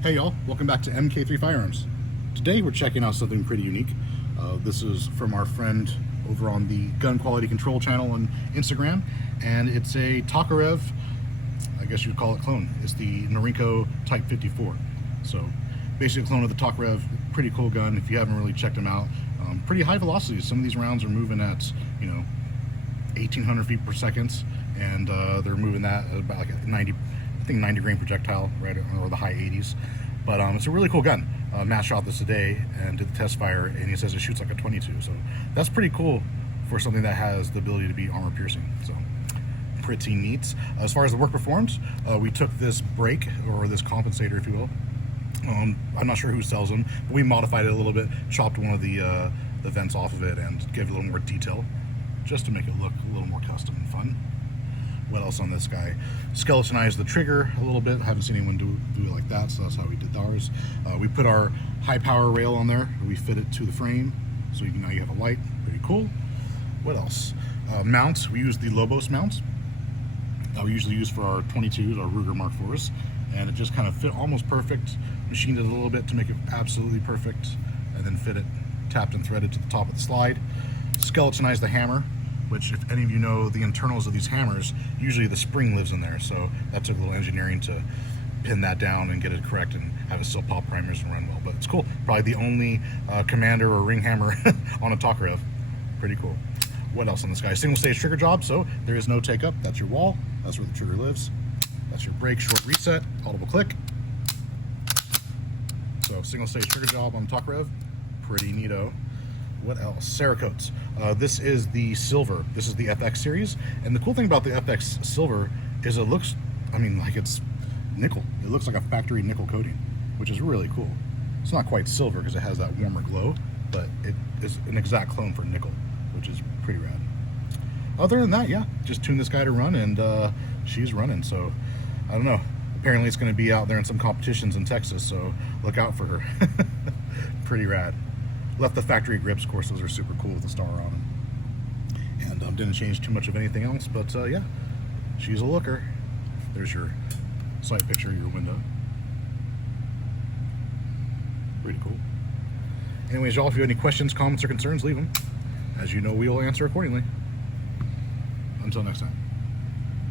Hey y'all, welcome back to MK3 Firearms. Today we're checking out something pretty unique. This is from our friend over on the Gun Quality Control channel on Instagram, and it's a Tokarev, I guess you'd call it clone. It's the Norinco Type 54. So basically a clone of the Tokarev, pretty cool gun if you haven't really checked them out. Pretty high velocities. Some of these rounds are moving at, 1,800 feet per second, and they're moving that at about like a 90 grain projectile, right, or the high 80s. But it's a really cool gun. Matt shot this today and did the test fire, and he says it shoots like a 22. So that's pretty cool for something that has the ability to be armor piercing. So pretty neat. As far as the work performed, we took this brake, or this compensator, if you will. I'm not sure who sells them, but we modified it a little bit, chopped one of the vents off of it, and gave it a little more detail, just to make it look a little more custom and fun. What else on this guy? Skeletonized the trigger a little bit. I haven't seen anyone do it like that, so that's how we did ours. We put our high power rail on there. We fit it to the frame, so now you have a light. Pretty cool. What else? Mounts. We use the Lobos mounts. We usually use for our 22s, our Ruger Mark IVs, and it just kind of fit almost perfect. Machined it a little bit to make it absolutely perfect, and then fit it tapped and threaded to the top of the slide. Skeletonized the hammer, which, if any of you know the internals of these hammers, usually the spring lives in there, so that took a little engineering to pin that down and get it correct and have it still pop primers and run well. But it's cool. Probably the only commander or ring hammer on a Tokarev. Pretty cool. What else on this guy? Single stage trigger job, so there is no take up. That's your wall. That's where the trigger lives. That's your brake, short reset, audible click. So single stage trigger job on Tokarev. Pretty neato. What else? Cerakotes. This is the silver. This is the FX series, and the cool thing about the FX silver is it looks, like it's nickel. It looks like a factory nickel coating, which is really cool. It's not quite silver because it has that warmer glow, but it is an exact clone for nickel, which is pretty rad. Other than that, yeah, just tuned this guy to run, and she's running. So I don't know. Apparently, it's going to be out there in some competitions in Texas, so look out for her. Pretty rad. Left the factory grips, of course, those are super cool with the star on them. And didn't change too much of anything else, but yeah, she's a looker. There's your sight picture, your window. Pretty cool. Anyways, y'all, if you have any questions, comments, or concerns, leave them. As you know, we will answer accordingly. Until next time.